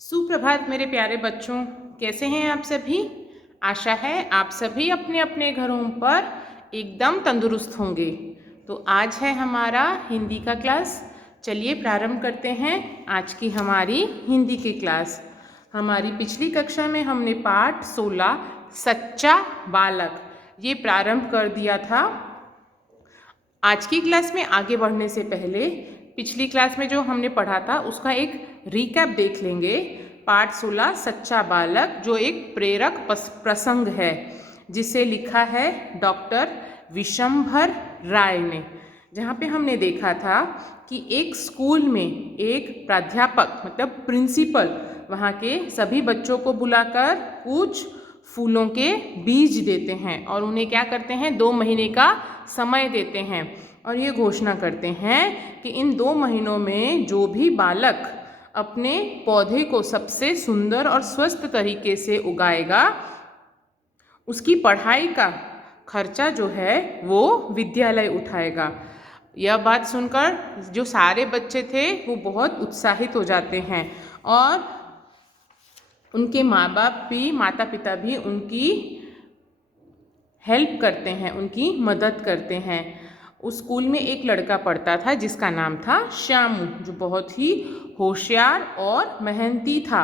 सुप्रभात मेरे प्यारे बच्चों, कैसे हैं आप सभी। आशा है आप सभी अपने अपने घरों पर एकदम तंदुरुस्त होंगे। तो आज है हमारा हिंदी का क्लास। चलिए प्रारंभ करते हैं आज की हमारी हिंदी की क्लास। हमारी पिछली कक्षा में हमने पाठ 16 सच्चा बालक ये प्रारंभ कर दिया था। आज की क्लास में आगे बढ़ने से पहले पिछली क्लास में जो हमने पढ़ा था उसका एक रिकैप देख लेंगे। पाठ 16 सच्चा बालक जो एक प्रेरक प्रसंग है जिसे लिखा है डॉक्टर विशंभर राय ने, जहाँ पे हमने देखा था कि एक स्कूल में एक प्राध्यापक मतलब प्रिंसिपल वहाँ के सभी बच्चों को बुलाकर कुछ फूलों के बीज देते हैं और उन्हें क्या करते हैं 2 महीने का समय देते हैं और ये घोषणा करते हैं कि इन 2 महीनों में जो भी बालक अपने पौधे को सबसे सुंदर और स्वस्थ तरीके से उगाएगा उसकी पढ़ाई का खर्चा जो है वो विद्यालय उठाएगा। यह बात सुनकर जो सारे बच्चे थे वो बहुत उत्साहित हो जाते हैं और उनके माँ बाप भी माता पिता भी उनकी हेल्प करते हैं, उनकी मदद करते हैं। उस स्कूल में एक लड़का पढ़ता था जिसका नाम था श्यामू, जो बहुत ही होशियार और मेहनती था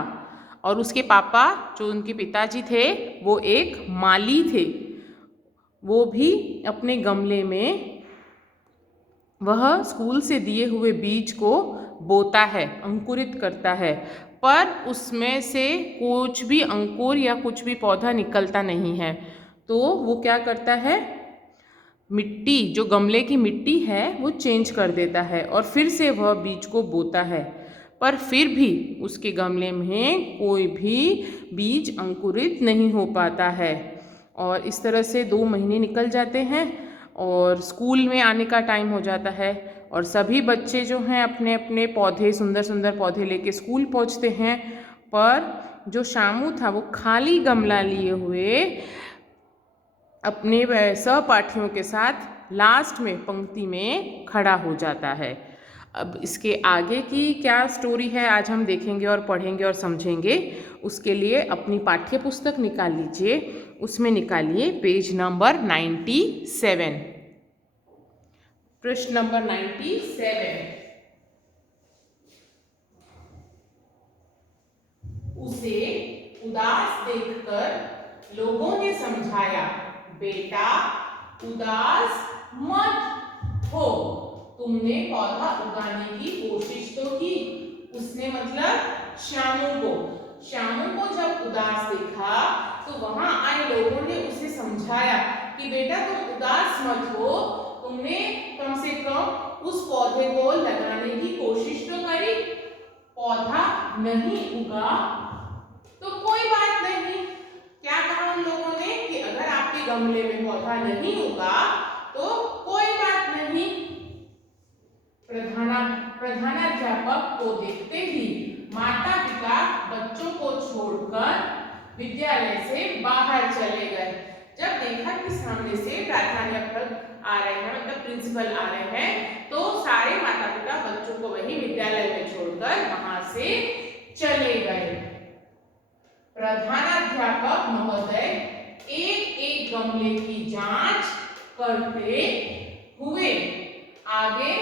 और उसके पापा जो उनके पिताजी थे वो एक माली थे। वो भी अपने गमले में वह स्कूल से दिए हुए बीज को बोता है, अंकुरित करता है, पर उसमें से कुछ भी अंकुर या कुछ भी पौधा निकलता नहीं है। तो वो क्या करता है, मिट्टी जो गमले की मिट्टी है वो चेंज कर देता है और फिर से वह बीज को बोता है, पर फिर भी उसके गमले में कोई भी बीज अंकुरित नहीं हो पाता है। और इस तरह से 2 महीने निकल जाते हैं और स्कूल में आने का टाइम हो जाता है और सभी बच्चे जो हैं अपने अपने पौधे, सुंदर सुंदर पौधे लेके स्कूल पहुंचते हैं, पर जो शामू था वो खाली गमला लिए हुए अपने सहपाठियों के साथ लास्ट में पंक्ति में खड़ा हो जाता है। अब इसके आगे की क्या स्टोरी है आज हम देखेंगे और पढ़ेंगे और समझेंगे। उसके लिए अपनी पाठ्य पुस्तक निकाल लीजिए, उसमें निकालिए पेज नंबर 97, पृष्ठ नंबर 97। उसे उदास देखकर लोगों ने समझाया, बेटा उदास मत हो, तुमने पौधा उगाने की कोशिश तो की। उसने मतलब श्यामू को जब उदास देखा तो वहां आए लोगों ने उसे समझाया कि बेटा तुम उदास मत हो, तुमने कम से कम उस पौधे को लगाने की कोशिश तो करी, पौधा नहीं उगा तो कोई बात नहीं। क्या कहा उन लोगों ने कि अगर आपके गमले में पौधा नहीं उगा तो कोई बात नहीं। प्रधानाध्यापक को देखते ही माता पिता बच्चों को छोड़कर विद्यालय से बाहर चले गए। जब देखा कि सामने से प्राध्यापक आ रहे हैं मतलब प्रिंसिपल आ रहे हैं, तो सारे माता पिता बच्चों को वही विद्यालय में छोड़कर वहां से चले गए। प्रधानाध्यापक महोदय एक एक गमले की जांच करते हुए आगे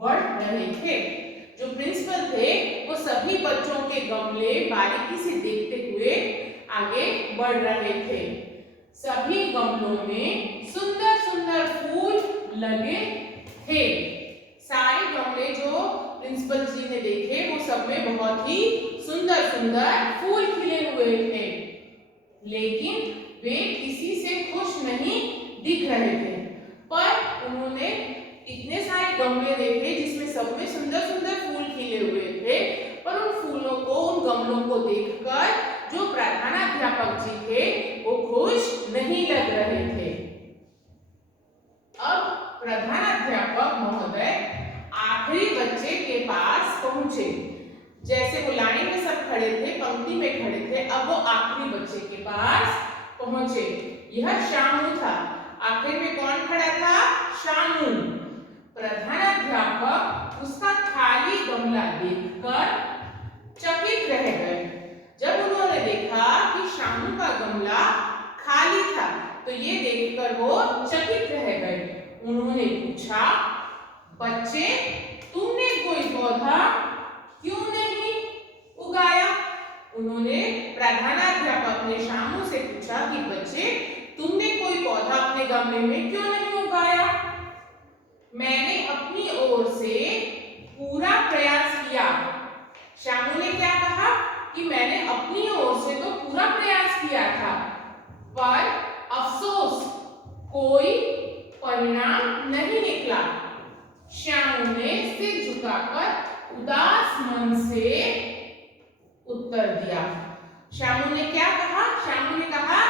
बढ़ रहे थे। जो प्रिंसिपल थे वो सभी बच्चों के गमले बारीकी से देखते हुए आगे बढ़ रहे थे। सभी गमलों में सुंदर सुंदर फूल लगे थे। सारे गमले जो प्रिंसिपल जी ने देखे वो सब में बहुत ही सुंदर सुंदर फूल खिले हुए थे, लेकिन वे किसी से खुश नहीं दिख रहे थे। पर उन्होंने इतने सारे गमले देखे जिसमें सब में सुंदर सुंदर फूल खिले हुए थे, पर उन फूलों को, उन गमलों को देखकर जो प्रधानाध्यापक जी थे वो खुश नहीं लग रहे थे। अब प्रधानाध्यापक महोदय आखिरी बच्चे के पास पहुंचे। जैसे वो लाइन में सब खड़े थे, पंक्ति में खड़े थे, अब वो आखिरी बच्चे के पास पहुंचे। यह शामू था। आखिर में कौन खड़ा था? शामू। प्रधानाध्यापक उसका खाली गमला देखकर चकित रह गए। तो ये देखकर वो चकित रह गए। उन्होंने पूछा, बच्चे तुमने कोई पौधा क्यों नहीं उगाया? उन्होंने प्रधानाध्यापक ने शामू से पूछा कि बच्चे तुमने कोई पौधा अपने गमले में क्यों नहीं उगाया? मैंने अपनी ओर से पूरा प्रयास किया। शामू ने क्या कहा कि मैंने अपनी ओर से तो पूरा प्रयास किया था, पर अफसोस कोई परिणाम नहीं निकला। श्यामू ने सिर झुकाकर उदास मन से उत्तर दिया। श्यामू ने क्या कहा? श्यामू ने कहा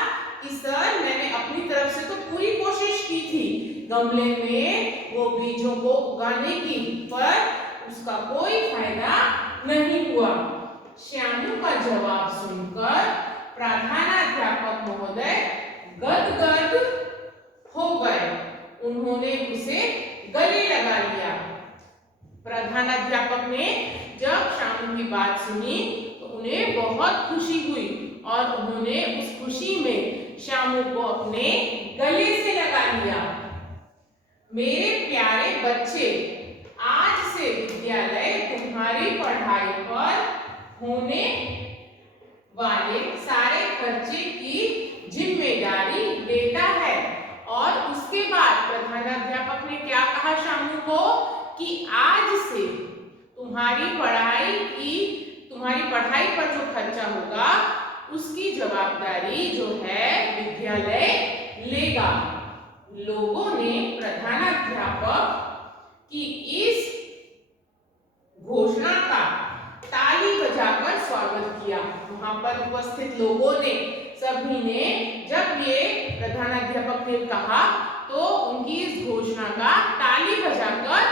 कि सर मैंने अपनी तरफ से तो पूरी कोशिश की थी गमले में वो बीजों को उगाने की, पर उसका कोई फायदा नहीं हुआ। श्यामू का जवाब सुनकर प्रधानाध्यापक महोदय गदगद हो गए। उन्होंने उसे गले लगा लिया। प्रधानाध्यापक ने जब श्यामू की बात सुनी तो उन्हें बहुत खुशी हुई और उन्होंने उस खुशी में श्यामू को अपने गले से लगा लिया। मेरे प्यारे बच्चे, आज से विद्यालय तुम्हारी पढ़ाई पर होने वाले सारे खर्चे की जिम्मेदारी लेता है। और उसके बाद प्रधानाध्यापक ने क्या कहा श्यामू को कि आज से तुम्हारी पढ़ाई पर जो खर्चा होगा उसकी जवाबदारी जो है विद्यालय लेगा। लोगों ने प्रधानाध्यापक की इस घोषणा का ताली बजाकर स्वागत किया। वहां पर उपस्थित लोगों ने, सभी ने जब ये प्रधानाध्यापक ने कहा तो उनकी इस घोषणा का ताली बजाकर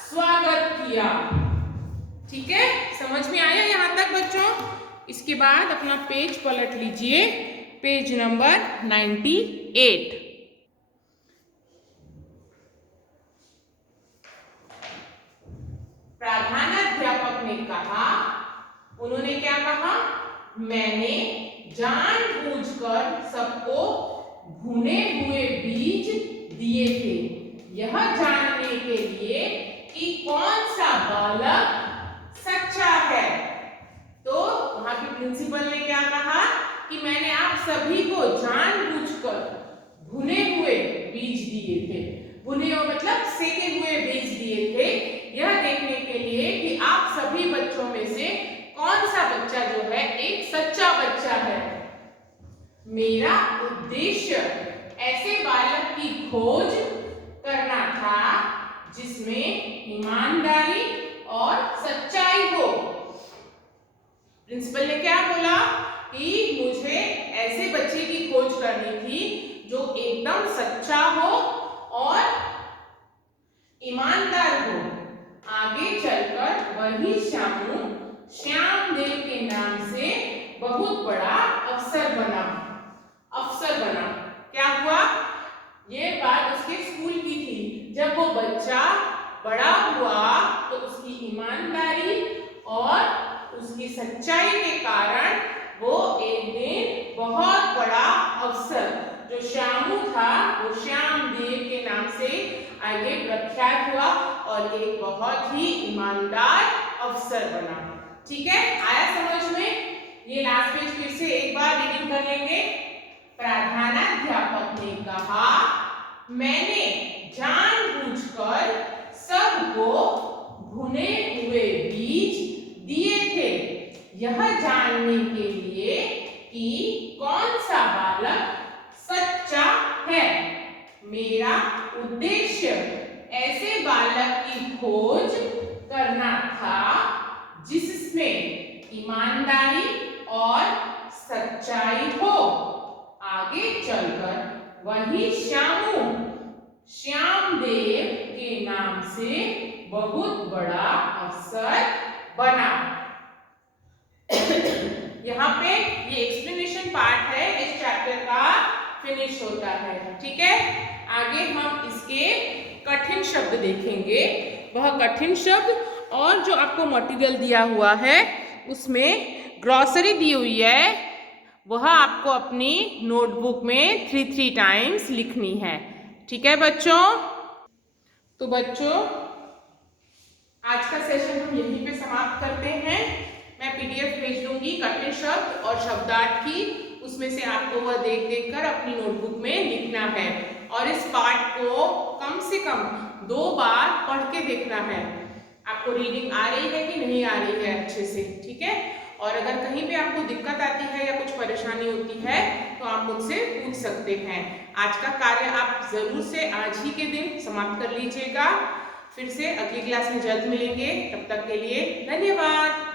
स्वागत किया। ठीक है, समझ में आया यहाँ तक बच्चों? इसके बाद अपना पेज पलट लीजिए, पेज नंबर 98। प्रधानाध्यापक ने कहा, उन्होंने क्या कहा? मैंने जानबूझकर सबको भुने हुए बीज दिए थे, यह जानने के लिए कि कौन सा बालक सच्चा है। तो वहां के प्रिंसिपल ने क्या कहा कि मैंने आप सभी को जानबूझकर भुने हुए बीज दिए थे। भुने हुए मतलब सेके हुए बीज दिए थे, यह देखने के लिए कि आप सभी बच्चों में से कौन सा बच्चा जो है एक सच्चा बच्चा है। मेरा उद्देश्य ऐसे बालक की खोज करना था जिसमें ईमानदारी और सच्चाई हो। प्रिंसिपल ने क्या बोला कि मुझे ऐसे बच्चे की खोज करनी थी जो एकदम सच्चा हो और ईमानदार हो। आगे चलकर वही श्यामू श्यामदेव के नाम से बहुत बड़ा अफसर बना। क्या हुआ? ये बात उसके स्कूल की थी। जब वो बच्चा बड़ा हुआ तो उसकी ईमानदारी और उसकी सच्चाई के कारण वो एक दिन बहुत बड़ा अफसर, जो श्यामू था वो श्यामदेव के नाम से आगे प्रख्यात हुआ और एक बहुत ही ईमानदार अफसर बना। ठीक है, आया समझ में? ये लास्ट पेज फिर से एक बार रीडिंग कर लेंगे। प्रधानाध्यापक ने कहा, मैंने जानबूझकर सबको भुने हुए बीज दिए थे, यह जानने के लिए कि कौन सा बालक सच्चा है। मेरा उद्देश्य ऐसे बालक की खोज करना था जिसमें ईमानदारी और सच्चाई हो। आगे चलकर वही श्यामू श्यामदेव के नाम से बहुत बड़ा अफसर बना। यहाँ पे ये एक्सप्लेनेशन पार्ट है इस चैप्टर का फिनिश होता है। ठीक है, आगे हम इसके कठिन शब्द देखेंगे। वह कठिन शब्द और जो आपको मटेरियल दिया हुआ है उसमें ग्रॉसरी दी हुई है, वह आपको अपनी नोटबुक में 3 टाइम्स लिखनी है। ठीक है बच्चों? तो बच्चों आज का सेशन हम यहीं पे समाप्त करते हैं। मैं PDF भेज दूंगी कठिन शब्द और शब्दार्थ की, उसमें से आपको वह देख देख कर अपनी नोटबुक में लिखना है और इस पाठ को कम से कम 2 बार पढ़ के देखना है। आपको रीडिंग आ रही है कि नहीं आ रही है अच्छे से, ठीक है? और अगर कहीं पे आपको दिक्कत आती है या कुछ परेशानी होती है तो आप मुझसे पूछ सकते हैं। आज का कार्य आप जरूर से आज ही के दिन समाप्त कर लीजिएगा। फिर से अगली क्लास में जल्द मिलेंगे, तब तक के लिए धन्यवाद।